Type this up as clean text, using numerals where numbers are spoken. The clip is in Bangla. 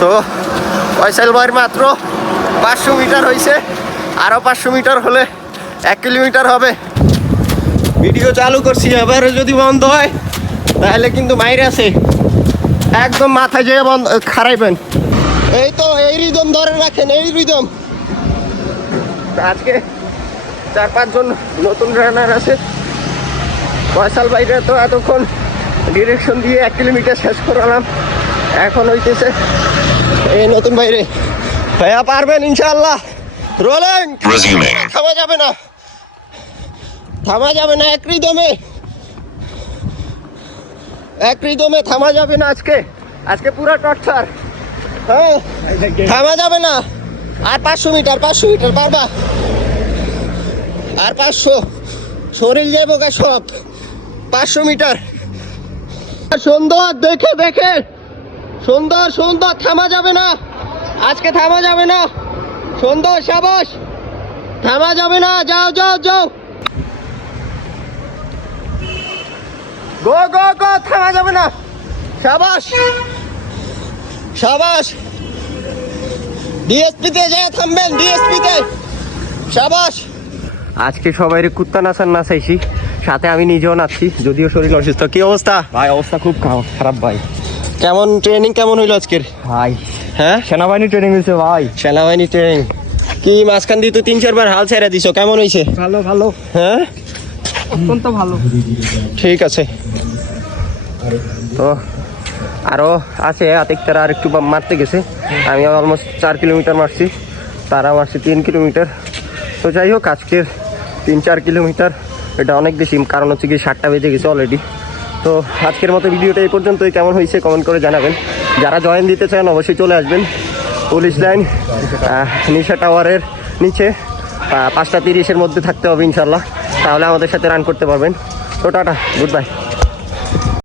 তো ফয়সাল ভাইয়ের মাত্র 500 মিটার হয়েছে, আরও 500 মিটার হলে 1 কিলোমিটার হবে। ভিডিও চালু করছি, এবারে যদি বন্ধ হয় তাহলে কিন্তু মাইর আছে, একদম মাথায় যেয়ে বন্ধ খারাইবেন। এই তো এই রিদম ধরে রাখেন, এই রিদম। আজকে 4-5 জন নতুন রানার আছে। ফয়সাল ভাইরা তো এতক্ষণ ডিরেকশন দিয়ে 1 কিলোমিটার শেষ করালাম, এখন হইতেছে এই নতুন বাইরে। ভাইয়া পারবেন ইনশাআল্লাহ। রোলিং, থামা যাবে না, থামা যাবে না, এক রিদমে থামা যাবে না। আজকে পুরো টর্চার। হ্যাঁ, থামা যাবে না। আর 500 মিটার পারবা, আর 500, শরীর যাবো গা সব। 500 মিটার সুন্দর, দেখে সুন্দর, থামা যাবে না, আজকে থামা যাবে না। সুন্দর, শাবাশ, থামা যাবে না, যাও গো, থামা যাবে না। শাবাশ, ডিএসপিতে যায় থামবেন, ডিএসপিতে। শাবাশ। আজকে সবাই কুত্তা নাচাইছি, সাথে আমি নিজেও নাচছি, যদিও শরীর অসুস্থ। কি অবস্থা ভাই? অবস্থা খুব খারাপ ভাই। কেমন ট্রেনিং কেমন হইলো আজকের? ভাই হ্যাঁ, সেনাবাহিনী ট্রেনিং হয়েছে ভাই। সেনাবাহিনী ট্রেনিং কি? মাঝখান দিয়ে তো 3-4 বার হাল ছেড়ে দিছো, কেমন হয়েছে? ভালো। হ্যাঁ, অত্যন্ত ভালো। ঠিক আছে। তো আরও আছে, আতিকতারা আর একটু মারতে গেছে। আমি অলমোস্ট 4 কিলোমিটার মারছি, তারা মারছি 3 কিলোমিটার। তো যাই হোক, আজকের 3-4 কিলোমিটার এটা অনেক বেশি, কারণ হচ্ছে কি 7টা বেজে গেছে অলরেডি। তো আজকের মতো ভিডিওটা এই পর্যন্তই। কেমন হয়েছে কমেন্ট করে জানাবেন। যারা জয়েন দিতে চান অবশ্যই চলে আসবেন। পুলিশ লাইন নিশা টাওয়ারের নিচে 5টা 30-এর মধ্যে থাকতে হবে ইনশাল্লাহ, তাহলে আমাদের সাথে রান করতে পারবেন। তো টাটা, গুড বাই।